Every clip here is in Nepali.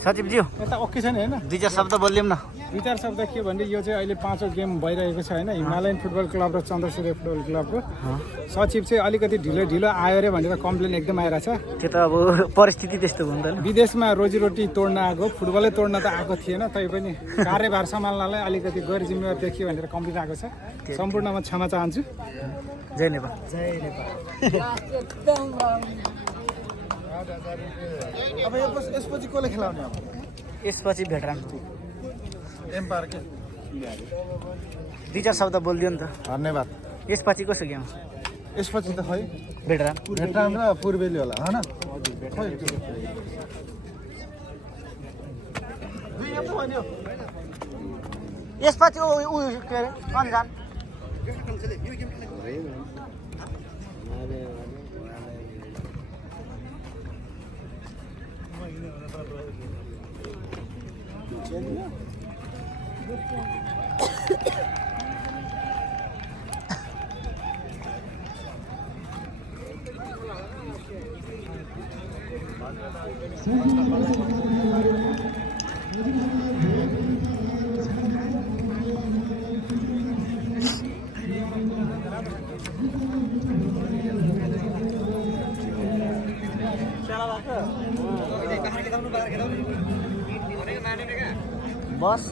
सचिवज्यू यता ओके छैन हैन 2-4 शब्द बोलियौँ न। 2-4 शब्द के भन्दै यो चाहिँ अहिले 5औं गेम भइरहेको छ हैन हिमालयन फुटबल क्लब र चन्द्रसूर्य फुटबल क्लबको सचिव चाहिँ अलिकति ढिलो आयो रे भनेर कम्प्लेन एकदम आइरहेछ। त्यो त अब परिस्थिति त्यस्तो भयो नि त। विदेशमा रोजीरोटी तोड्न आएको फुटबलै तोड्न त आएको थिएन तैपनि कार्यभार सम्हाल्नलाई अलिकति गैर जिम्मेवार देखियो भनेर कम्प्लेन आएको छ। सम्पूर्णमा क्षमा चाहन्छु। जय नेपाल। जय नेपाल। अब यसपछि कसले खेलाउने अब यसपछि भेटरान एम्पायर के 2-4 शब्द बोलिदियो नि त। धन्यवाद। यसपछि कसो गेम यसपछि त खै भेटरान भेटरान र पूर्वेली होला हैन यसपछि उ के अरे अन्जान बस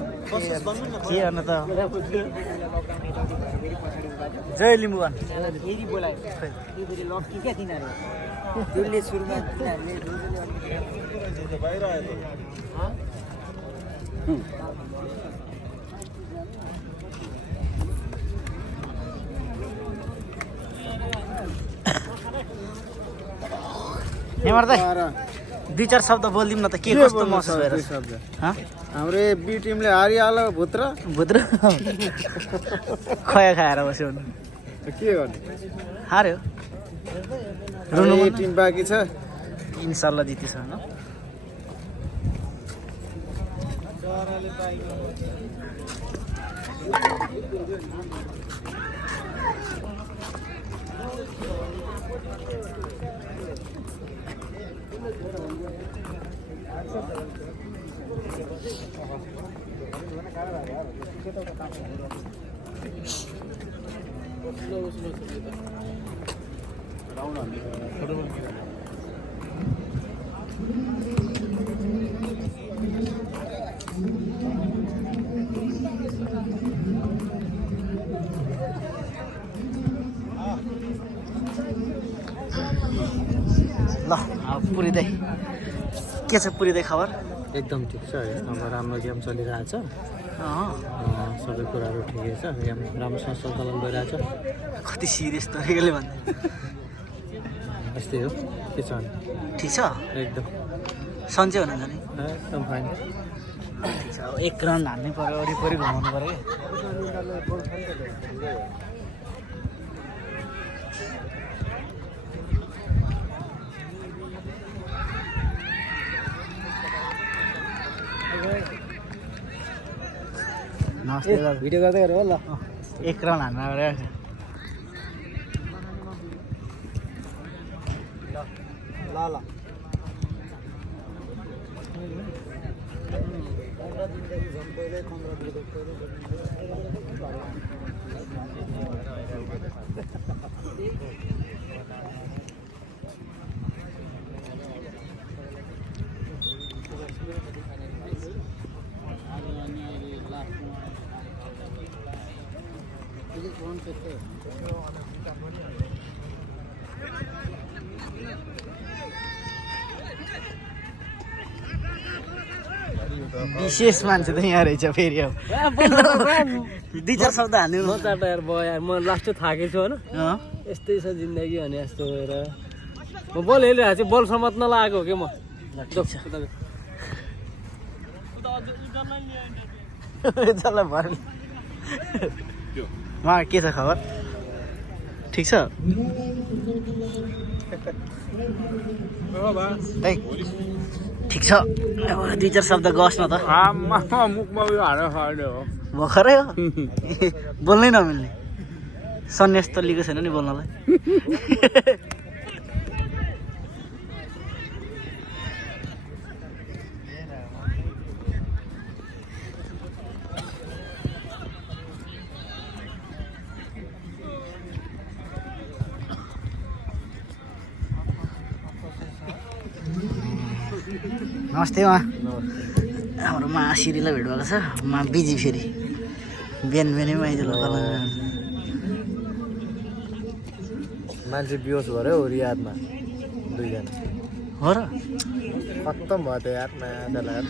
के गर्न त जय लिम्बुवान फेरि बोलायो फेरि लक्की क्या तिनीहरू जसले सुरुमा तिनीहरूले बाहिर आयो हेमर दाइ 2-4 शब्द बोलिदिउँ न त के कस्तो महसुस भइरहेछ हाम्रो बी टिमले हारिहाल्यो भुत्र खया खाएर बस्यो के गर्ने हार्यो रुनु टिम बाँकी छ इन्शाल्लाह जितेछ हैन ल अब पुरिँदै के छ पुरिँदै खबर एकदम ठिक छ अब राम्रो गेम चलिरहेछ सबै कुराहरू ठिकै छ गेम राम्रोसँग सञ्चालन भइरहेछ कति सिरियस तरिकाले भन्दै यस्तै हो के छ ठिक छ एकदम सन्चै हुनुहुन्छ नि एकदम फाइन ठिक छ अब 1 रन हान्नै पर्यो वरिपरि घुमाउनु पर्यो नमस्ते भिडियो गर्दै गरौँ ल 1 रन हान्न पर्यो ल विशेष मान्छे त यहाँ रहेछ फेरि अब 2-4 शब्द हाल्नु म त यार भयो यार म लास्ट थाकेको छु होइन यस्तै छ जिन्दगी भने यस्तो भएर म बल हेरिरहेको छु बल समात्न लागेको के म उहाँ के छ खबर ठिक छ ठिक छ अब 2-4 शब्द गस न त मुखमा उयो हालेर खायो हो भर्खरै हो बोल्नै नमिल्ने सन्यास त लिएको छैन नि बोल्नलाई नमस्ते मा हाम्रो मा सिरीलाई भेट भएको छ मा बिजी फेरि बिहान बिहानै माइज लोकल मान्छे बिहोस भऱ्यो हो रियादमा 2 जना हो र खत्तम भयो त्यो यार म्याचलाई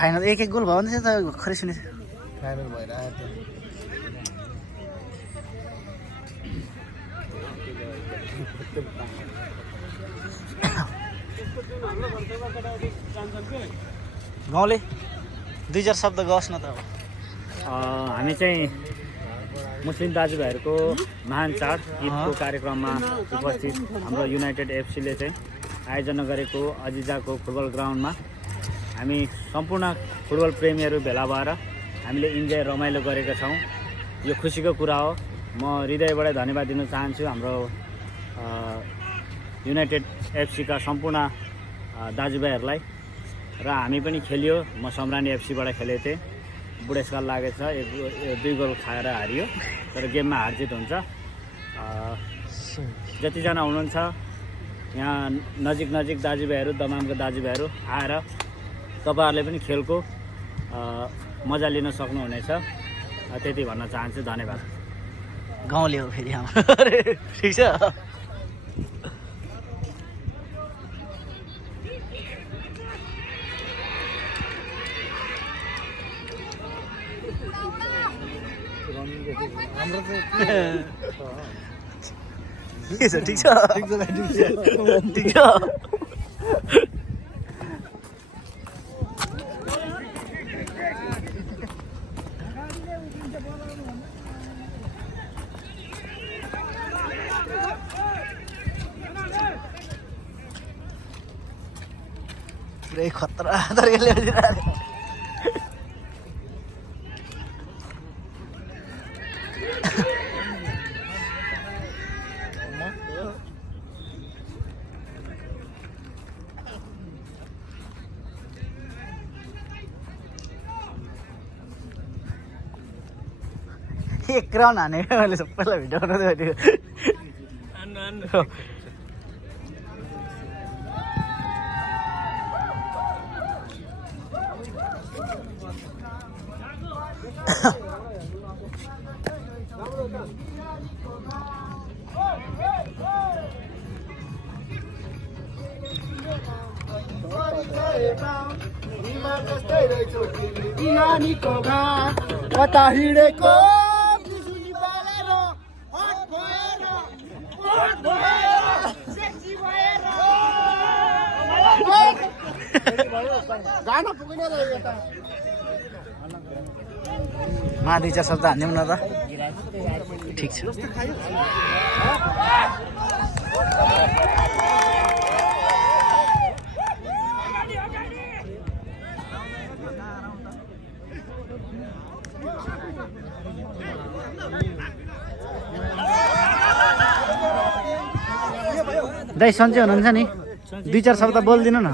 फाइनल एक गोल भयो भने चाहिँ त भर्खरै सुनेको फाइनल भइरहेको थियो गाउँले 2-4 शब्द गओस् न त अब हामी चाहिँ मुस्लिम दाजुभाइहरूको महान चाड ईदको कार्यक्रममा उपस्थित हाम्रो युनाइटेड एफसीले चाहिँ आयोजना गरेको अजिजाको फुटबल ग्राउन्डमा हामी सम्पूर्ण फुटबल प्रेमीहरू भेला भएर हामीले इन्जोय रमाइलो गरेका छौँ। यो खुसीको कुरा हो। म हृदयबाट धन्यवाद दिन चाहन्छु हाम्रो युनाइटेड एफसीका सम्पूर्ण दाजुभाइहरूलाई र हामी पनि खेलियो। म सम्रानी एफसीबाट खेलेको थिएँ। बुढेसकाल लागेछ 2 गोल खाएर हारियो तर गेममा हारजित हुन्छ। जतिजना हुनुहुन्छ यहाँ नजिक दाजुभाइहरू दमामका दाजुभाइहरू आएर तपाईँहरूले पनि खेलको मजा लिन सक्नुहुनेछ। त्यति भन्न चाहन्छु। धन्यवाद। गाउँले हो फेरि हाम्रो ठिक छ ठिक छ पुरै खतरा तरिकाले एक राउन्ड हाने मैले सबैलाई भिडियोमा भेटेको कता हिँडेको मा 2-4 शब्द हान्यौँ न त ठिक छ दाइ सन्चै हुनुहुन्छ नि 2-4 शब्द बोलिदिनु न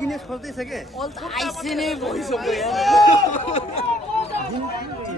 गिनेस खोज्दैछ के